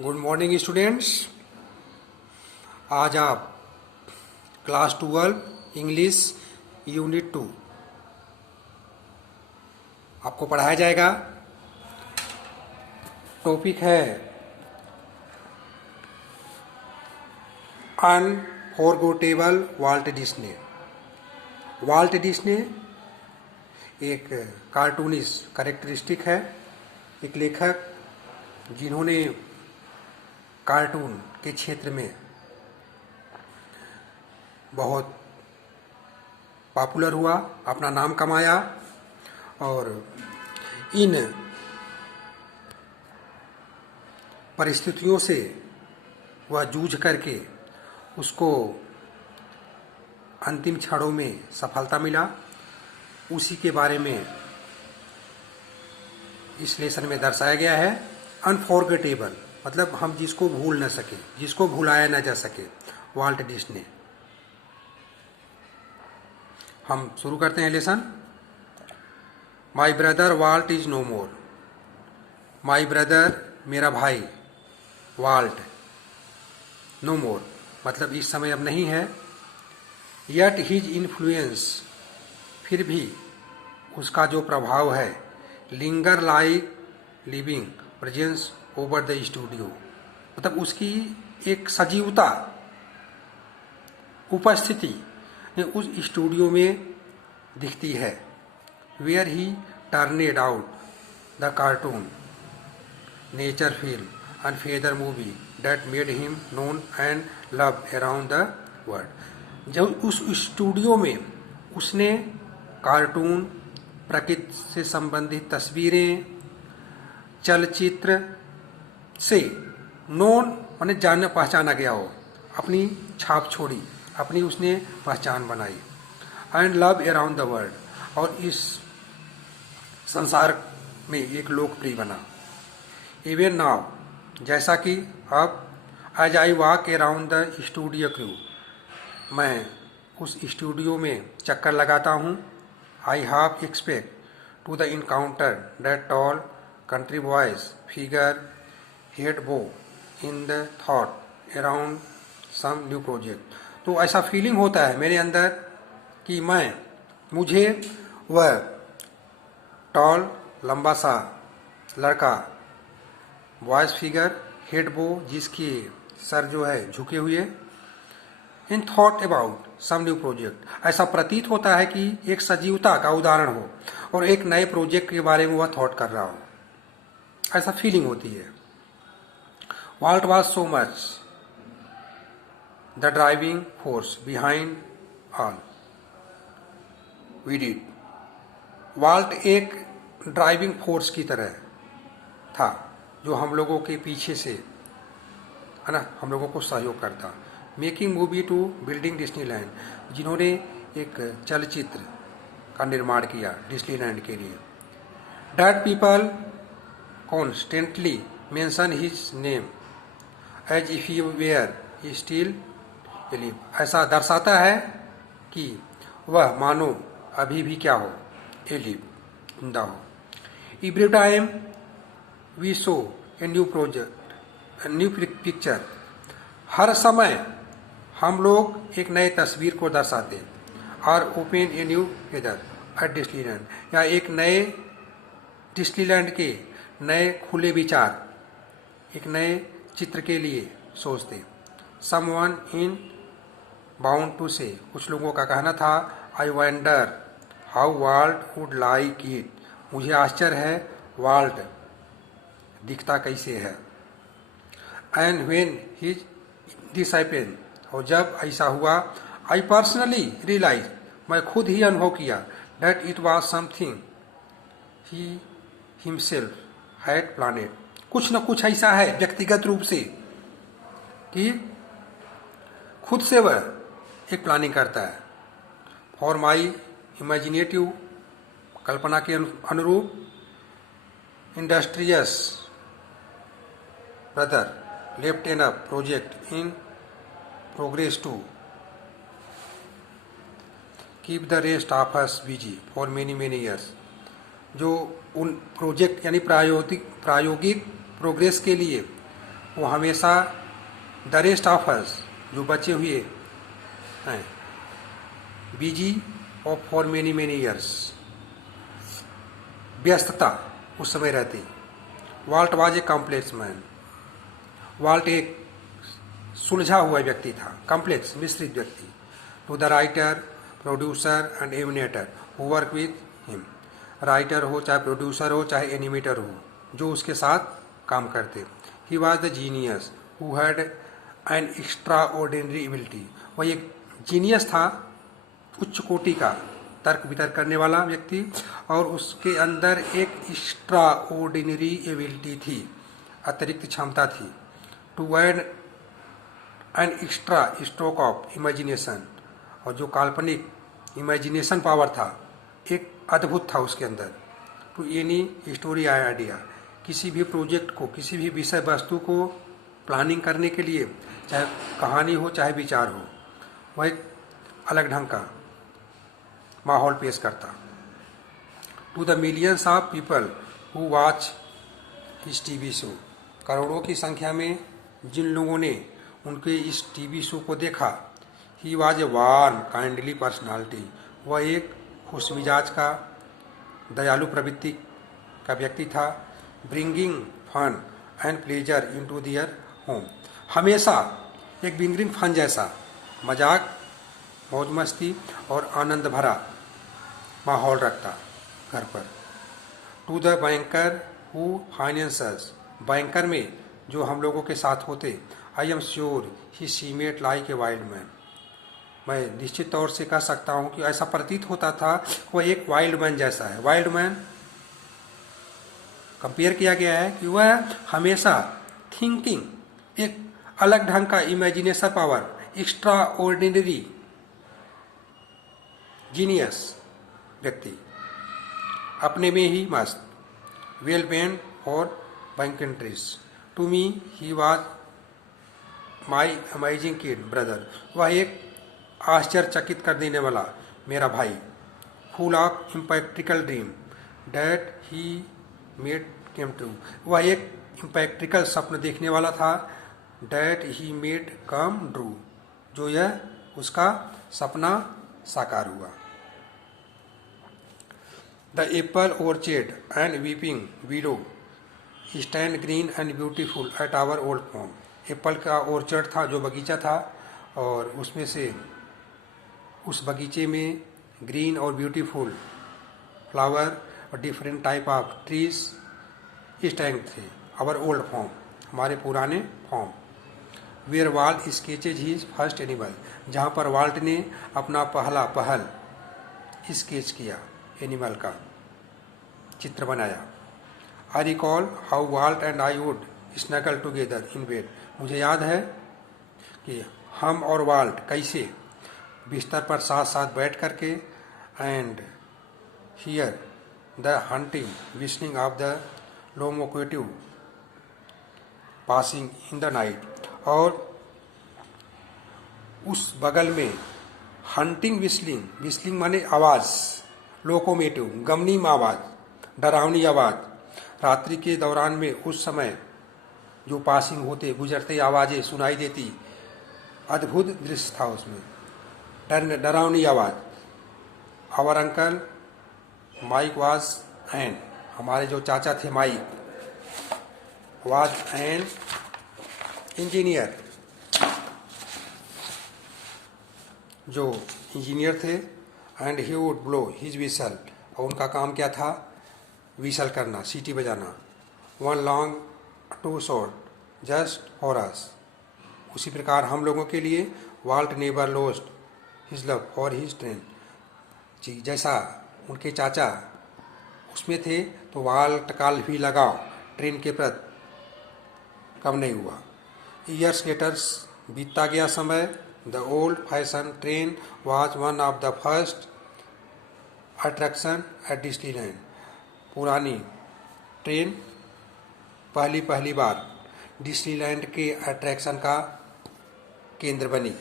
Good morning students. आज आप class 12 English unit 2 आपको पढ़ाया जाएगा। टॉपिक है unforgettable Walt Disney. Walt Disney एक कार्टूनिस्ट कैरेक्टरिस्टिक है, एक लेखक जिन्होंने कार्टून के क्षेत्र में बहुत पॉपुलर हुआ, अपना नाम कमाया और इन परिस्थितियों से वह जूझ करके उसको अंतिम क्षणों में सफलता मिला। उसी के बारे में इस लेसन में दर्शाया गया है। अनफॉरगेटेबल मतलब हम जिसको भूल न सके, जिसको भुलाया न जा सके, वाल्ट डिज्नी। हम शुरू करते हैं lesson. My brother Walt is no more. My brother मेरा भाई, वाल्ट नो मोर मतलब इस समय अब नहीं है। यट हिज इन्फ्लुएंस फिर भी उसका जो प्रभाव है, linger like living presence over the studio मतलब उसकी एक सजीवता, उपस्थिति उस स्टूडियो में दिखती है। Where he turned out the cartoon, nature film and feature movie that made him known and love around the world. जब उस स्टूडियो में उसने कार्टून, प्रकृति से संबंधित तस्वीरें, चलचित्र से नोन माने जाना पहचाना गया हो, अपनी छाप छोड़ी, अपनी उसने पहचान बनाई। And love around the world और इस संसार में एक लोकप्रिय बना। इवन नाउ जैसा कि अब as I walk around the studio crew मैं उस स्टूडियो में चक्कर लगाता हूँ। I have expect to the encounter that tall country boys figure head bow in the thought around some new project. तो ऐसा फीलिंग होता है मेरे अंदर कि मुझे वह टॉल लंबा सा लड़का, बॉयज फिगर, हेड बो जिसकी सर जो है झुके हुए, in thought about some new project ऐसा प्रतीत होता है कि एक सजीवता का उदाहरण हो और एक नए प्रोजेक्ट के बारे में वह थॉट कर रहा हो, ऐसा फीलिंग होती है। Walt was so much the driving force behind all we did. Walt एक ड्राइविंग फोर्स की तरह था जो हम लोगों के पीछे से है ना, हम लोगों को सहयोग करता। Making movie to building Disneyland, जिन्होंने एक चलचित्र का निर्माण किया डिज्नीलैंड के लिए। That people constantly mention his name as if he were still alive, ऐसा दर्शाता है कि वह मानो अभी भी क्या हो, एलिव, जिंदा हो। Every time we show a new project, new picture, हर समय हम लोग एक नए तस्वीर को दर्शाते। और open a new feature at Disneyland, या एक नए डिज्नीलैंड के नए खुले विचार, एक नए चित्र के लिए सोचते। समवन इन बाउंड टू से, कुछ लोगों का कहना था, I wonder how Walt would like it, मुझे आश्चर्य है वाल्ट दिखता कैसे है। And when his this happened, और जब ऐसा हुआ, आई पर्सनली रियलाइज, मैं खुद ही अनुभव किया, that it was something he himself had planned, कुछ न कुछ ऐसा है व्यक्तिगत रूप से कि खुद से वह एक प्लानिंग करता है। फॉर माई इमेजिनेटिव, कल्पना के अनुरूप, industrious brother left an a project in progress to keep the rest of us busy for many years, जो उन प्रोजेक्ट यानी प्रायोगिक प्रोग्रेस के लिए वो हमेशा द रेस्ट ऑफ अस, जो बचे हुए हैं, बिजी और फॉर मेनी मेनी ईयर्स, व्यस्तता उस समय रहती। Walt was a complex man, Walt एक सुलझा हुआ व्यक्ति था, कॉम्प्लेक्स मिश्रित व्यक्ति। To the writer, producer and animator who work with him, writer हो चाहे प्रोड्यूसर हो चाहे एनिमेटर हो, जो उसके साथ काम करते। He was the genius who had an extra ordinary ability, वह एक जीनियस था, उच्च कोटि का तर्क वितर्क करने वाला व्यक्ति, और उसके अंदर एक एक्स्ट्रा ऑर्डिनरी एबिलिटी थी, अतिरिक्त क्षमता थी। To add an extra stroke of imagination, और जो काल्पनिक इमेजिनेशन पावर था, एक अद्भुत था उसके अंदर। टू एनी स्टोरी आइडिया, किसी भी प्रोजेक्ट को, किसी भी विषय वस्तु को प्लानिंग करने के लिए, चाहे कहानी हो चाहे विचार हो, वह एक अलग ढंग का माहौल पेश करता। To the millions of people who watch his TV show, करोड़ों की संख्या में जिन लोगों ने उनके इस टीवी शो को देखा। He was a warm kindly personality, वह एक खुश मिजाज का, दयालु प्रवृत्ति का व्यक्ति था। Bringing fun and pleasure into their home, हमेशा एक ब्रिंगिंग फन जैसा मजाक, मौज मस्ती और आनंद भरा माहौल रखता घर पर। To the banker who financiers, banker में जो हम लोगों के साथ होते। I am sure he seemed like a wild man, मैं निश्चित तौर से कह सकता हूँ कि ऐसा प्रतीत होता था वह एक वाइल्ड मैन जैसा है। वाइल्ड मैन कंपेयर किया गया है कि वह हमेशा थिंकिंग, एक अलग ढंग का imagination power, extra ordinary genius व्यक्ति, अपने में ही मस्त, वेल बेंड और बैंकेंट्रीज। To me he was my amazing kid brother, वह एक आश्चर्यचकित कर देने वाला मेरा भाई। Full of impractical dream that he made came true, वह एक इम्पैक्टिकल स्वप्न देखने वाला था। That he made come true, जो यह उसका सपना साकार हुआ। The apple orchard and weeping widow stand green and beautiful at our old home, apple का ऑर्चर्ड था, जो बगीचा था, और उसमें से उस बगीचे में ग्रीन और ब्यूटीफुल फ्लावर और different type of trees stand थे। आवर ओल्ड फॉर्म, हमारे पुराने form. Where Walt sketches his first animal, जहाँ पर वाल्ट ने अपना पहल स्केच किया, एनिमल का चित्र बनाया। I recall how Walt and I would snuggle together in bed, मुझे याद है कि हम और वाल्ट कैसे बिस्तर पर साथ साथ बैठ करके and hear the haunting whistling of the locomotive passing in the night, और उस बगल में हंटिंग विस्लिंग, विस्लिंग माने आवाज, लोकोमेटिव गमनीम आवाज, डरावनी आवाज, रात्रि के दौरान में उस समय जो पासिंग होते, गुजरते आवाजें सुनाई देती, अद्भुत दृश्य था उसमें, डरावनी आवाज। Our uncle Mike was an, हमारे जो चाचा थे माइक, वाज एंड इंजीनियर, जो इंजीनियर थे। And he would blow his whistle, और उनका काम क्या था, विसल करना, सीटी बजाना। One long two short just for us, उसी प्रकार हम लोगों के लिए Walt never lost his love for his train, जी जैसा उनके चाचा उसमें थे, तो वाल्ट का भी लगाव ट्रेन के प्रति कम नहीं हुआ। ईयर्स लेटर्स, बीतता गया समय। The old fashion train was one of the first attraction at Disneyland, पुरानी ट्रेन पहली बार डिस्नीलैंड के अट्रैक्शन का केंद्र बनी।